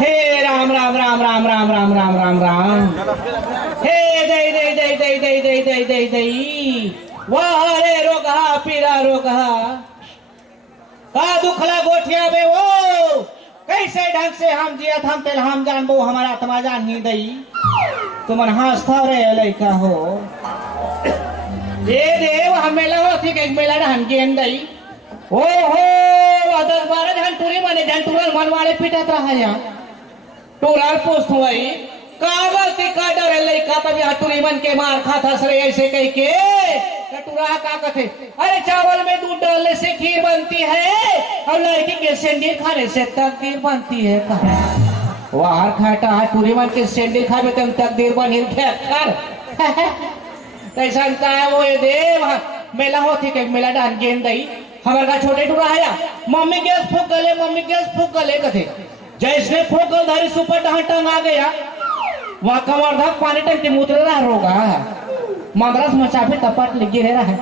हे राम राम राम राम राम राम राम राम राम हे दई दई दई दई दई दई दई दई दई वाह रे रोगा पीरा रोगा का दुखला गोठिया बे वो कैसे ढंग से हम जिया हम तेल हम जानबो हमारा आत्मा जान ही दई तुमन हंसता रे लइका हो ये देव हमेला हो ठीक एक मेला हम गेन दई ओ हो 10-12 जन टूरी बने जन टूरल मन वाले पिटत रहा या टूरल पोस्ट हुई का गलती का डर लइका तब या टूरी बन के मार खाता सरे ऐसे कह के टूरा का कथे अरे चावल में दूध डालने से खीर बनती है और लड़की के सेंडीर खाने से तकदीर बनती है वार खाटा टूरी बन के सेंडीर खावे तब तकदीर बनी कर कैसा है वो ये देव मेला होती के मेला डान गेंद दई हमारे का छोटे टूरा है मम्मी गैस फूक गले कथे जैसे फूक गल धारी सुपर टंग आ गया वहां कमर पानी टंकी मूत्र रहा रोगा मद्रास मचाफे तपट लगी रहा है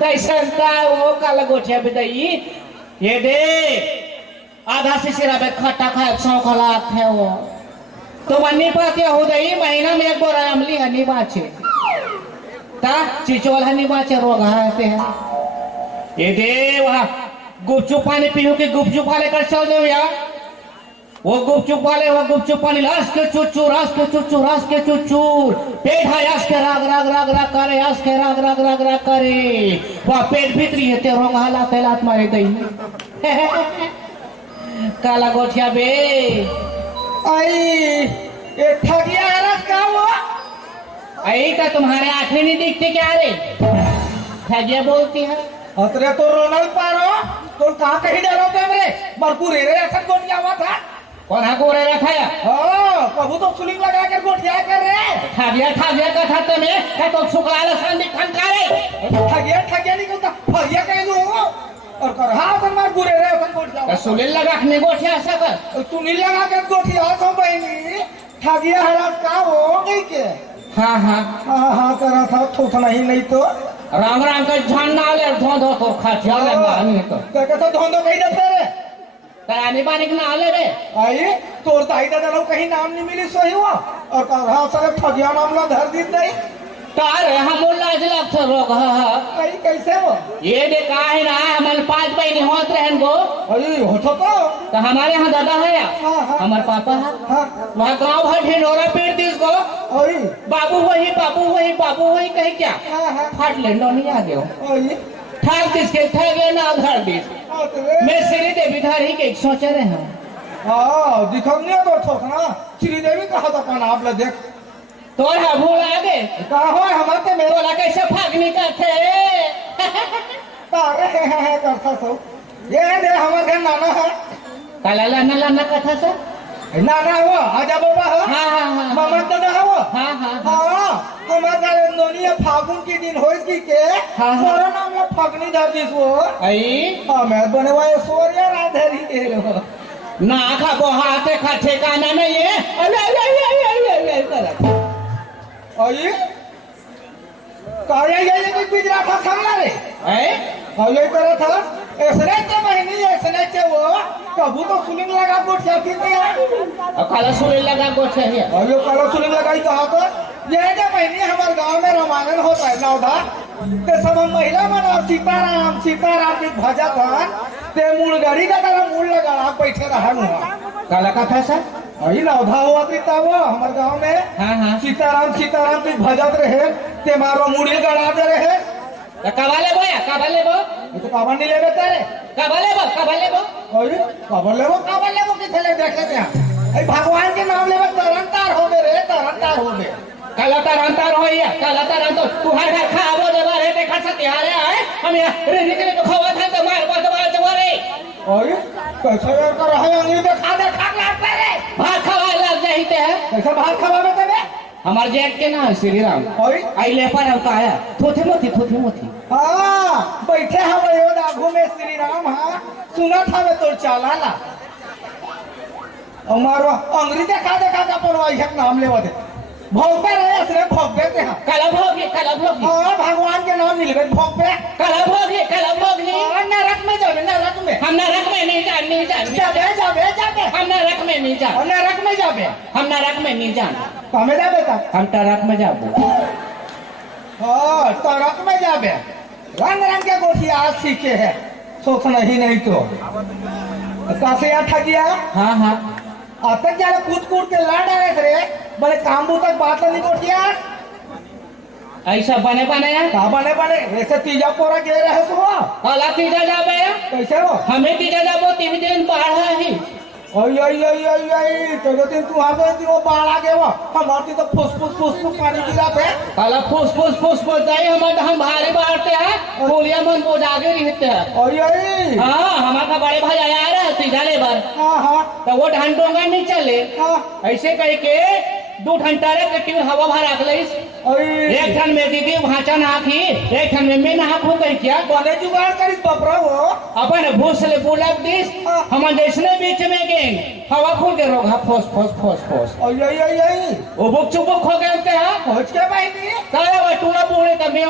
कैसा वो काला गोठिया बिदाई ये दे आधा से सिरा पे खट्टा खाए 100 खलाक है वो तो वन्नी पाती हो गई महीना में एक बार अमली हनी बाचे ता चिचोल हनी बाचे रोग आते हैं ये दे वहां गुपचुप पानी पीहू के गुपचुप वाले कर चल दो यार वो गुपचुप वाले वो गुपचुप पानी रस के चुचूर पेट है रस के राग करे रस के राग करे वह पेट भीतरी है ते रोग हाला तेलात मारे दई काला गोठिया बे आई ये ठगिया रस का वो आई का तुम्हारे आंखें नहीं दिखती क्या रे ठगिया बोलती है अतरे तो रोनल पारो तो कहां कहीं डरो के मेरे मरपुरे रे ऐसा गोटिया हुआ था कौन है गोरे रखा है हां कबू तो सुलिंग लगा के गोटिया कर रे ठगिया का खाते में क्या तो शुक्लाल संधि खनकारे ठगिया नहीं कहता फगिया कह दो और कर हां तो मरपुरे रे ऐसा गोटिया सुलिंग लगा के गोठिया ऐसा कर सुनील लगा के गोटिया तो बहनी ठगिया हरास का हो गई के हां करा था थोथना ही नहीं तो राम राम का झंडा ले धोधो तो खाचिया ले मानी तो कैसे धोधो कहीं जाते रे तयानी बानी के ना ले रे आई तोर ताई दादा लोग कहीं नाम नहीं मिली सही हुआ और कहा सारे ठगिया मामला धर दी नहीं तारे हम लाज लग से रोग कहीं कैसे हो ये दे का है ना हमारे 5 बहनी होत रहन गो अरे होठो तो हमारे यहाँ दादा है हमारे पापा है वहाँ गाँव भर ढिंडोरा पेड़ दिस गो बाबू वही कहे क्या फाट ले नहीं आ गयो ठाक दिस के ठगे ना धर दिस मैं श्री देवी धारी के सोचे रहे हैं हाँ दिखंगे तो ठोकना श्री देवी कहा था पाना आप लोग देख तो है भूल आ गए कहा हो हमारे मेरे बोला कैसे भागनी करते तारे करता सो ये दे हमारे घर नाना है काला लाना कथा सर नाना हो आजा बाबा हो हाँ मामा दादा हो हाँ हमारे नोनिया फागुन के दिन होइस की के मोरा नाम ला फागनी धर दिस वो आई मैं बने वाले सोरिया राधरी के लो ना खा बो हाथे खा ठिकाना नहीं है अरे अरे कार्य ये बीज रहा था सामने रे हैं और ये करा था ऐसने के महीने ऐसने के वो कबू तो सुलिंग लगा गोठिया थी और काला सूर्य लगा गोठ है और ये काला सुलिंग लगाई कहा तो ये के महीने हमारे गांव में रामायण होता है नौधा ते सब हम महिला मना सीताराम सीताराम की भजा था ते मूल गाड़ी का तरह मूल लगा बैठे रहा हुआ काला कथा सर अही नौधा हुआ था वो हमारे गांव में हाँ हाँ सीताराम सीताराम की भजत रहे ते मारो मूड़ी गड़ा दे रहे कबाले बो या कबाले बो ये तो काबा नहीं ले बेटा रे कबाले बो अरे काबा ले वो किथे ले देखे थे अरे भगवान के नाम लेवे तरंतार हो गए रे तरंतार हो गए काला तरंतार हो या काला तरंतो तुम्हारे घर खावो दे बारे देखा सकते हारे आए हम यहाँ रे निकले तो खवा था तो मार बात बात रे अरे कैसे कर रहा है अंगली पे खा लगता रे भात खावा लग जाई ते कैसे भात खावा में तेरे हमार जेठ के ना श्री राम अरे आई ले पर का आया थोथे मोथी हां बैठे हम यो आगू में श्री राम हां सुना था वे तोर चालाला हमारो अंग्रेजी देखा का पर वही नाम लेवा दे भोगबे रहे असरे भोगबे ते हां काला भोगी हां भगवान के नाम मिल गए भोगबे काला भोगी और नरक में जावे नरक में हम नरक में नहीं जान जावे हम नरक में नहीं जान और नरक में जावे हम नरक में नहीं जान कमे जावे ता हम नरक में जाबो हां नरक में जावे रंग रंग के गोठिया आज सीखे है सोचना ही नहीं तो कैसे यहाँ ठगिया हाँ हाँ अब तक क्या कूद के लड़ रहे रे बड़े कामबू तक बात नहीं गोठिया ऐसा बने का बने ऐसे तीजा पोरा गे रहे तो काला तीजा जाबे कैसे हो हमें तीजा जाबो 3 दिन बाढ़ है तो दिन तू आ गए वो बाढ़ आ गए वो हमारी तो फुस पानी गिरा पे काला फुस जाए हम भारी बाढ़ते हैं बोलिया मन वो जागे रहते हैं हाँ हमारा बड़े भाई आया रहे तीजा लेबर तो वो ढंडोंगा नहीं चले ऐसे कह के 2 घंटा रे कटी हवा भर रख एक ठन में दीदी भाषा नाखी एक ठन में मैं नाखू कह क्या बने जुगाड़ करी बपरा वो अपन भूस ले बुलक दिस हम जैसने बीच में गेंग हवा खुल के रोगा फोस ओ बुक चुबुक हो गए ते हां पहुंच के भाई नी काया वा टूरा बोले त मैं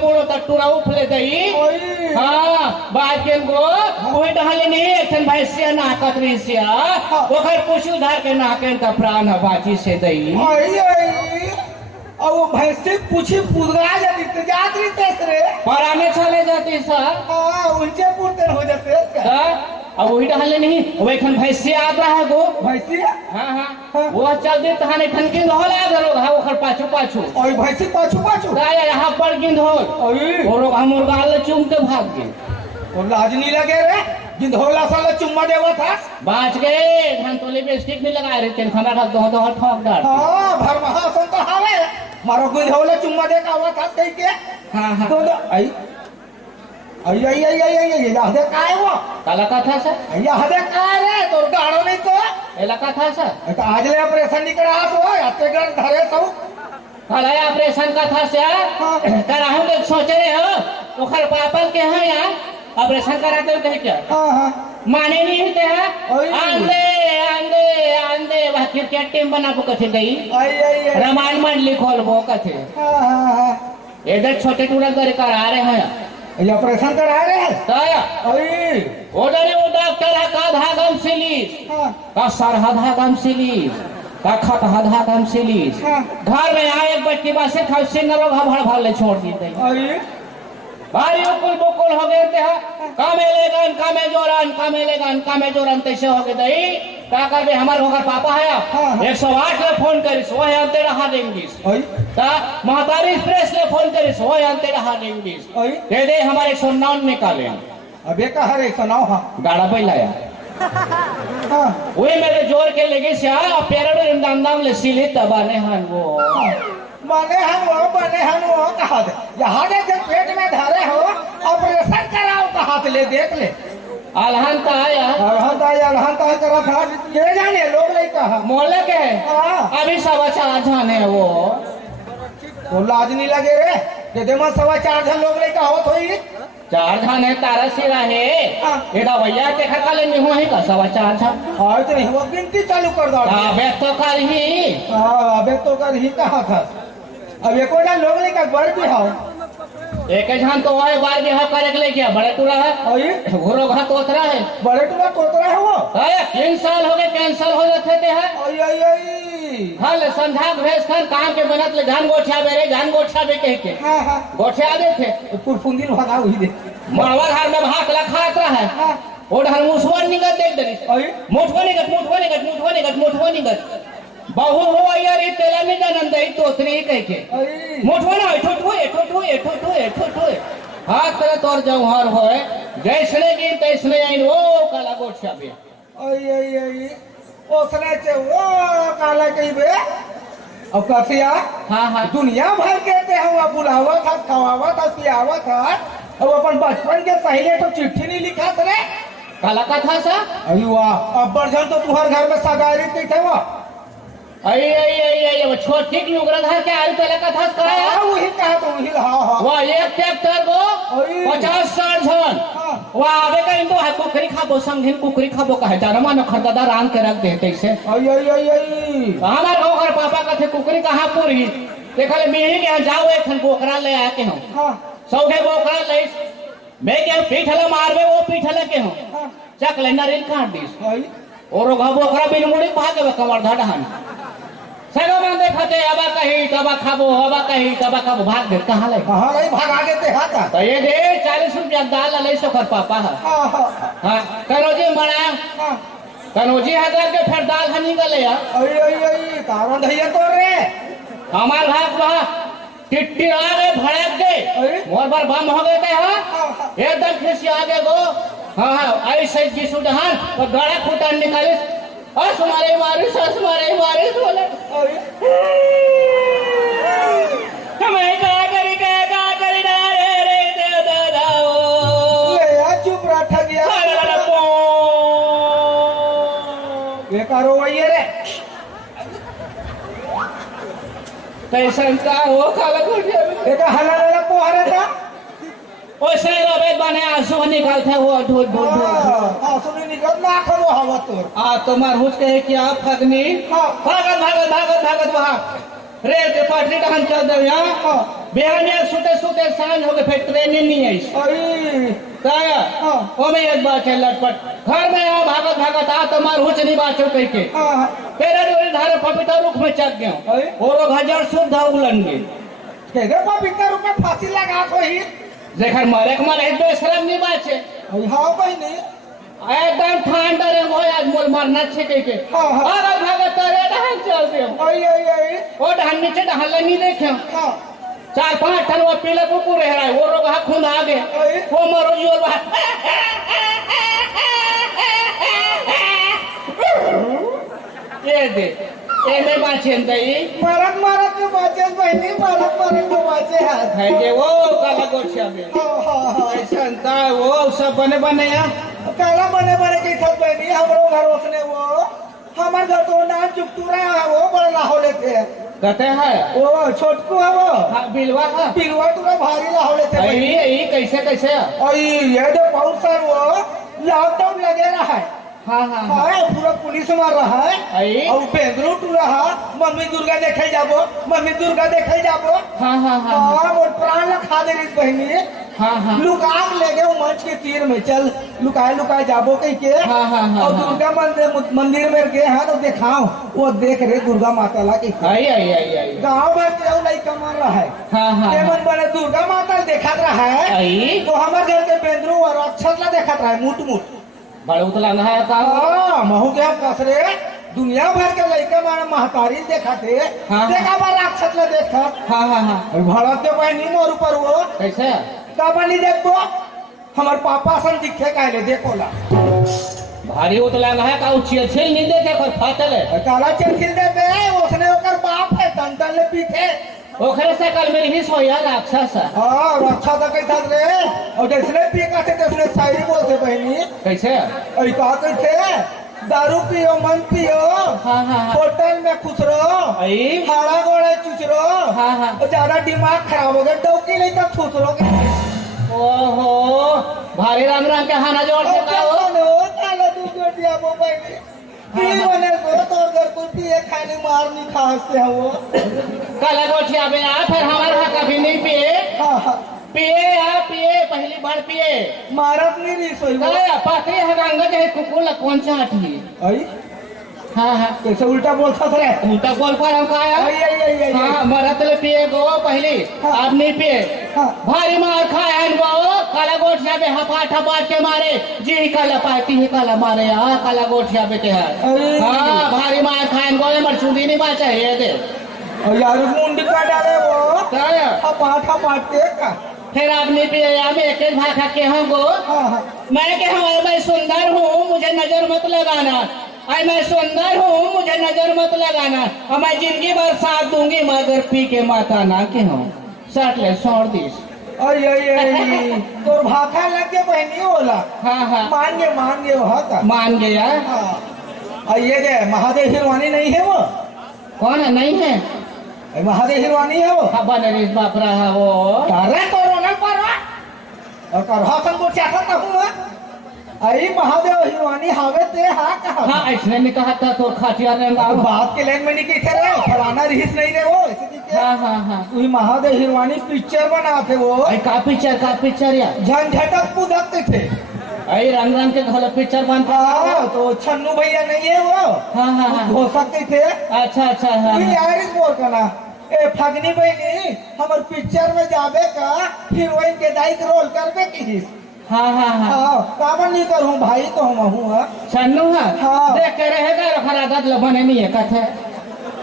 बोलो त टूरा उफले दई हां बात के गो कोई ढाले नहीं एकन भैंसिया नाकत रिसिया ओकर पुछु धार के नाकेन का प्राण बाची से दई और वो भैंसी पूछी पुदरा जाती तो जात रही तेसरे पराने चले जाती सर हां उनसे पूछते हो जाते अब वही ढाले नहीं वो एकन भैंसिया आता है गो भैंसिया हां वो चल दे तहाने ठनके होले गलो हा ओकर पाछू और भैंसी पाछू गाय यहां पर गिंध हो और हम मुर्गा ले चुम के भाग गए और लाज नहीं लगे रे गिंधोला साला चुम्मा देवा था बाज गए धन तोले पे स्टिक नहीं लगा रहे टेन खाना खा दो ठोक डाल हां भरमहासन तो हावे मारो गिंधोला चुम्मा दे का हुआ था कह के हां तो आई याद है काय वो काला कथा सर याद है काय रे तोर गाड़ो नहीं तो एला कथा सर तो आज ले ऑपरेशन निकला तो आते गण धरे सब काला ऑपरेशन कथा से कराहू के सोचे रहे हो ओखर पापा के हैं यार ऑपरेशन कराते हो कहे क्या माने नहीं होते हैं आंदे वह क्रिकेट टीम बना को कथे गई रामायण मंडली खोल वो कथे इधर छोटे टूरा कर आ रहे हैं ये ऑपरेशन करा रहे हैं ताया उधर वो डॉक्टर है का धागम सिलीस का सरहद गम सिलीस का खत हधा गम सिलीस घर में आए एक बच्ची बस से खाओ सिंगर भड़ ले छोड़ दी गई भारी उकुल बुकुल हो गए थे कामे जोरन तैसे हो गए दई का करबे हमार होकर पापा है 108 ले फोन करिस वो है अंते रहा देंगिस ता महतारी एक्सप्रेस ले फोन करिस वो है अंते रहा देंगिस दे दे हमारे 109 निकाले अबे का हरे सुनाओ हां गाड़ा पे लाया वही मेरे जोर के लगे से आ पेरड़ दाम ले सिले तबाने हन वो बने हम वो कहा दे यहाँ दे जब पेट में धरे हो ऑपरेशन कराओ कहा ले देख ले अलहन का करा था ये जाने लोग नहीं कहा मोले के अभी 4.5 जाने वो तो लाज नहीं लगे रे दे मैं 4.5 लोग नहीं कहा थोड़ी 4 जाने तारा सिरा है ये भैया के खा ले नहीं हुआ है का 4.5 आज नहीं वो गिनती चालू कर दो अबे तो कर ही कहा था अब एको ना लोग लेकर बर भी हाउ एक जहां तो और बार बिहार करे के लिए क्या बड़े टूरा है अई घोरो घा तोतरा है बड़े टुला तोतरा है वो अरे 3 साल हो गए कैंसल हो जाते थे है अई अई अई हल संधा भेस कर काम के बनत ले जान गोठा बेरे जान गोठा बे कह के हाँ हाँ गोठे आदे थे पुरफुंदिन भगा हुई दे मड़वा घर में भात ला खात रहा है हाँ और हर मुसवन निगत देख दे अई मोठवा निगत बहु हो यार ये तेला में जानन दई तोतरी कह के अई मोठवा ना ठोठो हाथ करे तोर जौहर होए जैसने की तैसने आई वो काला गोठा बे अई अई अई ओसने से वो काला कही बे अब कसिया हाँ दुनिया भर के ते हुआ बुलावा था खवावा था पियावा था अब अपन बचपन के पहले तो चिट्ठी नहीं लिखा रे काला कथा सा अरे वाह अब बरजन तो तुम्हारे घर में सगाई नहीं थे वो आई वो छोटी की उग्र धार के आरी पहले कथा कराया हाँ वही कहा तो वही हाँ वो एक ट्रैक्टर को 50-60 झन हाँ वो आगे का इनको है कुकरी खाबो संघिन कुकरी खाबो कहे जानमा न खरदादा रान के रख देते इसे आई आई आई आई हमार गांव घर पापा कथे कुकरी कहां पूरी देखले मेही के जाओ एकन बोकरा ले आके हम हाँ सौगे बोकरा ले मैं के पीठला मारबे वो पीठला के हम हाँ चक ले नरिल काट दिस आई और घा बोकरा बिन मुड़ी भागे कमर धड़हन सगो में देखते अबा कहीं तबा खाबो अबा कहीं तबा खाबो भाग दे कहां ले कहाँ नहीं भागा देते हाँ का तो ये दे 40 रुपया दाल ले सो कर पापा है हाँ हाँ हां कनोजी बना हाँ कनोजी हजार के फिर दाल हनी गले या आई आई आई कारण धैया तो रे हमार भाग वहां टिट्टी आ गए भड़क गए अरे मोर बार बम हो गए थे हां हाँ हाँ एकदम खिसी आगे गो हां ऐसे जिसु डहान और गड़ा फुटान निकालिस और तुम्हारे मारे बोले आई हमें क्या करी रे दे दाओ ले यार चुप रहा ठग गया ये करो वही रे कैसन का हो काला गुड़िया ये का हला वाला पोहरे था ओसे रबे बने आंसू निकालते वो ढूंढ हाँ सुनी निकल ना खलो हवा तोर आ तुम्हार हुच कहे क्या फगनी हाँ भागत वहां रेल के पटरी डहन चल दे यहां हाँ बिहान में सुते सांझ हो गए फिर ट्रेन नहीं आई आई काया हाँ ओ में एक बात है लटपट घर में आ भागत आ तुम्हार हुच नहीं बाचो कह के हाँ तेरे डोरी धारे पपीता रुख में चक गए अरे और लोग हजार शुद्ध उलन गए केगे को बिना रुपए फांसी लगा को ही जेखर मरे के मारे दो शरम नहीं बाचे आई हाँ भाई नहीं एकदम ठंडा रे हो आज मोल मारना छे के हाँ हाँ अरे भागत रे डहन चल दे आई आई आई ओ डहन नीचे डहन नहीं देखे हाँ 4-5 टन वो पीले कुकुर रह रहा है वो लोग खून आ गए अरे वो मरो योर ये दे ये में बाछे दई मारत के बाचे बहनी मारत के बाचे हाथ है जे वो काला गोछिया में हाँ हाँ हाँ ऐसा ता वो सब बने या काला बने के थक बहनी हमरो घर उसने वो हमार घर तो नाम चुपटूरा है वो बड़ा लाहौले थे कहते हैं वो छोटकू है वो हाँ, बिलवा का पिलवा तुरा भारी लाहौले थे बहनी यही कैसे और ये जो पाउस सर वो लॉकडाउन लगे रहा है हाँ हाँ पूरा पुलिस मार रहा है आई और बेंगलुरु टू रहा मम्मी दुर्गा देखे जाबो हाँ हाँ मोर प्राण लखा दे रही बहनी हाँ लुकाग ले गए मंच के तीर में चल लुकाए जाबो कहीं के हाँ और दुर्गा मंदिर में गए हैं तो दिखाओ वो देख रहे दुर्गा माता ला की आई गाँव में केहू लड़का मार रहा है हाँ मन बने दुर्गा माता देखा रहा है आई तो हमारे घर के बेंद्रू और अक्षर ला देखा रहा है मुट बड़े उतला है का महू के हम कसरे दुनिया भर के लड़का मारे महतारी देखा थे हाँ। देखा बार अक्षर ला देखा हाँ भड़क के बहनी मोर ऊपर वो कैसे का बनी देखो हमार पापा सन दिखे काले देखो ला भारी उतला है का उछिल नहीं देखे पर फाटल है काला चिंखिल दे बे उसने ओकर बाप है दंडल ले पीछे ओखरे से कल मेरी ही सोया राक्षस हाँ रक्षा तो कैसा रे और जैसे पीका थे तैसने शायरी बोलते बहनी कैसे और कहा कहते दारू पियो मन पियो हाँ होटल में खुश रहो आई हाड़ा गोड़े चुच रहो हाँ और ज्यादा दिमाग खराब हो गया डौकी नहीं तब खुश रहोगे ओहो भारी राम के हाना जोड़ से का हो काला तू जोड़ दिया मोबाइल पी बने तो घर को पिए खाने मार नहीं खाते हैं वो काला गोठिया में आ फिर हमारे यहाँ कभी नहीं पिए हाँ हाँ पिए आ पिए पहली बार पिए मारत नहीं रही सोई वो पात्री हगांगा चाहे कुकुर कौन सा आठी आई हाँ हाँ कैसे उल्टा बोलता था रे उल्टा बोल पर हम कहा आई आई आई आई हाँ मरत ले पिए गो पहली हाँ। अब नहीं पिए हाँ। भारी मार खाए हैं गो काला गोठिया में हपाट हपाट के मारे जी काला पाती है काला मारे हाँ काला गोठिया पे है अरे। हाँ भारी मार खाए गो मरचूदी नहीं बात चाहिए दे और यार मुंडी का डाले वो क्या पाटे का फिर आप नहीं पिए आप एक एक भाषा के हो गो हाँ हाँ मैं के हमारे मैं सुंदर हूँ मुझे नजर मत लगाना आई मैं सुंदर हूँ मुझे नजर मत लगाना और मैं जिंदगी भर साथ दूंगी मगर पी के माता ना के हूँ सट ले छोड़ दीस आई आई आई तो भाखा लग के बहनी होला हाँ हाँ मान गए वहाँ का मान गया हाँ और ये क्या महादेव हिरवानी नहीं है वो कौन है नहीं है महादेव हिरवानी है वो हाँ बनरीस बाप रहा वो अरे कोरोना पर और करहा संग क्या था हूँ आई महादेव हिरवानी हावे ते हाँ कहा हाँ ऐसने ने कहा था तो खाटिया ने अब बात के लेन में नहीं थे रे फलाना रहीस नहीं रे वो ऐसे की हाँ हाँ हाँ वही महादेव हिरवानी पिक्चर बना थे वो आई का पिक्चर या झंझटक कूदकते थे आई रंग रंग के घर पिक्चर बनता हाँ तो छन्नू भैया नहीं है वो हाँ हाँ हाँ हो सकते थे अच्छा अच्छा हाँ वही यार बोल करना ए फगनी बहनी हमार पिक्चर में जाबे का हीरोइन के दाई रोल करबे की हाँ हाँ हाँ हाँ कामन नहीं करूँ भाई तो हम हूँ छन्नू है हाँ। देख के रहेगा रखा दाद बने नहीं है कथे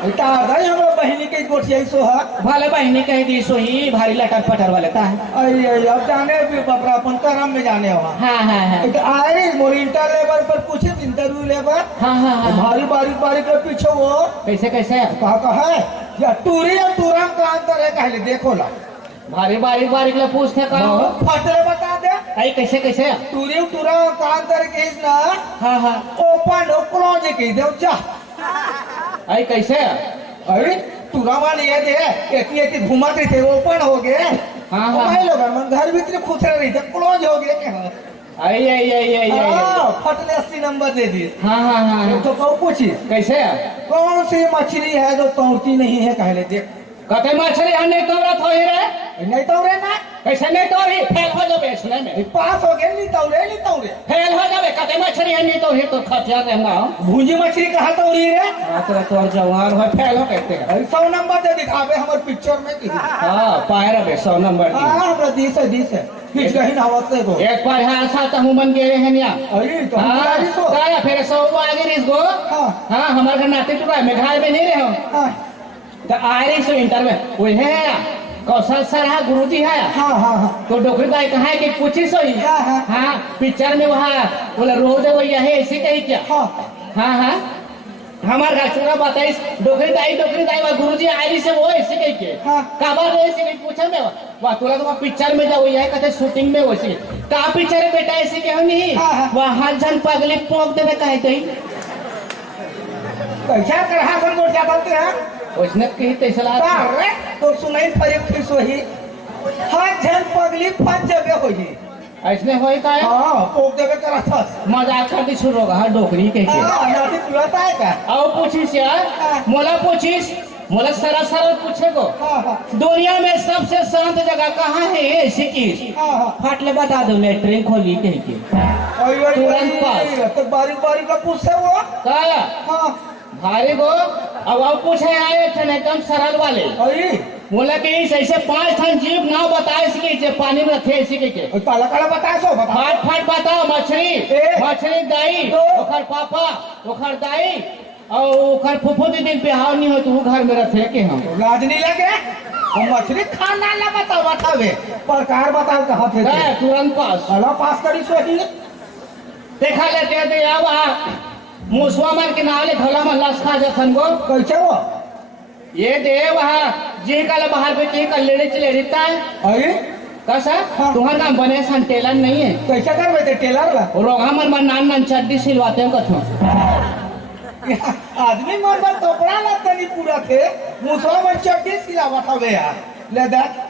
दाई हमारे बहनी के गोठिया सो है भले बहनी कह दी सो ही भारी लटर पटर वाले का है अरे अब जाने भी बपरा अपन करम में जाने हुआ हाँ हाँ हाँ आए मोर इंटर लेवल पर कुछ इंटरव्यू लेवल हाँ हाँ हाँ भारी बारीक के पीछे वो कैसे कैसे कहा है या टूरी या टूरम का अंतर है कहले देखो ला भारी बारीक ले पूछते का फटले बता दे आई कैसे कैसे टूरी टूरा का अंतर के ना हाँ हाँ ओपन क्लोज के दे जा आई कैसे अरे टूरा वाली ये दे एक घुमाते थे ओपन हो गए हाँ हाँ भाई लोग मन घर भीतर खुश रही थे क्लोज हो गए क्या आई आई आई आई आई फटले 80 नंबर दे दी हाँ हाँ हाँ तो कहो पूछी कैसे कौन सी मछली है जो तोड़ती नहीं है कहले देख कते मछली हम नहीं तोड़ा थोड़ी रे नहीं तोड़े ना कैसे नहीं तोड़ी फेल हो जाबे इसने में पास हो गए नहीं तोड़े फेल हो जाबे कते मछली हम नहीं तोड़ी तो खटिया रहना भूंजी मछली कहाँ तोड़ी रे तेरा तोर जवान हो फेल हो कहते हैं 100 नंबर दे दिखावे हमारे पिक्चर में की हाँ पाए रहे 100 नंबर की हाँ हमरा दिस है किस कहीं ना होते को एक बार हाँ साथ हम बन गए हैं यहाँ अरे तो हमारा भी सो हाँ फिर 100 आगे रिस गो हाँ हाँ हमारे घर नाते टुकड़ा में घर में नहीं रहे हो हाँ तो आ रही सो इंटर में वो है कौशल सर है गुरुजी है हाँ हाँ हाँ तो डॉक्टर भाई कहा है कि पूछी सो ही हाँ, हाँ। हाँ पिक्चर में वहाँ बोला रोज वो यह है ऐसे कही क्या हाँ हाँ हाँ हमारे घर चूड़ा बताइस डॉक्टर दाई वह गुरुजी आई से वो ऐसे कही के हाँ। काबर ऐसे कही पूछा मैं वह तुला तो पिक्चर में जाओ यह कहते शूटिंग में वैसे का पिक्चर है बेटा ऐसे क्यों नहीं हाँ, हाँ। वहाँ जन पगली पोक देवे कहे तो कैसा करहा संग उठ जाते हैं उसने कही तैसला अरे तो सुनाई फिर सोही हाथ झन पगली फंस जबे होई ऐसने होई का हाँ पोक देवे करा था मजाक कर दी शुरू होगा डोकरी कह के हाँ नाती तुरंत आए का आओ पूछिस यार मोला पूछिस मोला सरल पूछे को हाँ हाँ दुनिया में सबसे शांत जगह कहाँ है ऐसी की हाँ हाँ फाटले बता दो लेटरिन खोली कह के तुरंत पास। तो बारीक का पूछे वो काया हाँ भारी गो अब आप पूछे आए थे एकदम सरल वाले अरे बोला कि ऐसे 5 ठन जीव नाव बताए इसके जे पानी में रखे इसी के काला काला बताए सो बता फाट बताओ मछली दाई दो। ओखर पापा ओखर दाई और ओखर फुफो दीदी बिहाव नहीं हो तो वो घर में रखे के हम लाज नहीं लगे हम मछली खाना ना बतावे प्रकार बताओ कहाँ थे गए तुरंत पास अला पास करी सो ही देखा लेते थे अब मुसवा मन के नावले धोला में लसखा जखन गो कैसे वो ये दे वहाँ जी कल बाहर पे की कल लेने चले रहता है अरे कैसा हाँ। तुम्हारा नाम बने सन टेलर नहीं है कैसे कर बैठे टेलर ला रोगा मन नान चड्डी सिलवाते हैं कथों आदमी मन पर कपड़ा लगता नहीं पूरा थे मुसवा मन चड्डी सिलावा था यार ले देख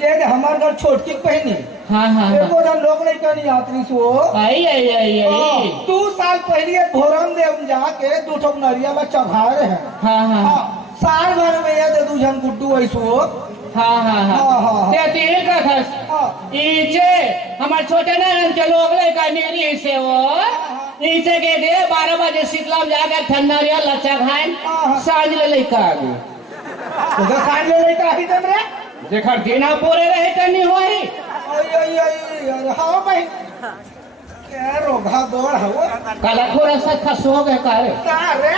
ये हमारे घर छोटकी पहनी हाँ हाँ एको जन लोग नहीं कनी यात्री सो आई आई आई आई 2 साल पहले भोरम देव जाके 2 ठो नरिया में चढ़ाए रहे हाँ हाँ हाँ साल भर में ये दे दुजन गुड्डू ऐसो हा हा हा हाँ, हाँ। ते तीन कथस हाँ। इचे हमारे छोटे नारायण के लोग ले का निकली से वो इचे के दे 12 बजे शीतला में जाकर ठंडा रिया लच्चा खाएं हाँ। सांझ ले लेका आगे तो साल ले लेके आई तुम रे देखा दिना पूरे रहे करनी होई अरे हाँ भाई क्या रोगा दौड़ हवो काला थोड़ा सा खसो गए कारे का रे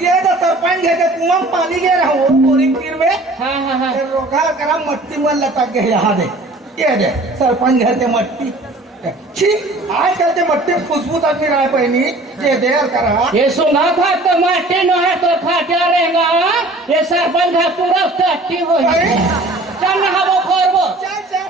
ये तो सरपंच है के कुआं में पानी गे रहा हूँ पूरी पीर में हाँ हाँ हाँ ये रोगा करा मट्टी में लटक गए यहाँ दे ये दे सरपंच घर के मट्टी छी आजकल के मट्टी में खुशबू तक नहीं रहा पहनी ये देर करा ये सुना था तो माटी न है तो खा क्या रहेगा ये सरपंच है पूरा टट्टी हो चल ना वो करबो चल चल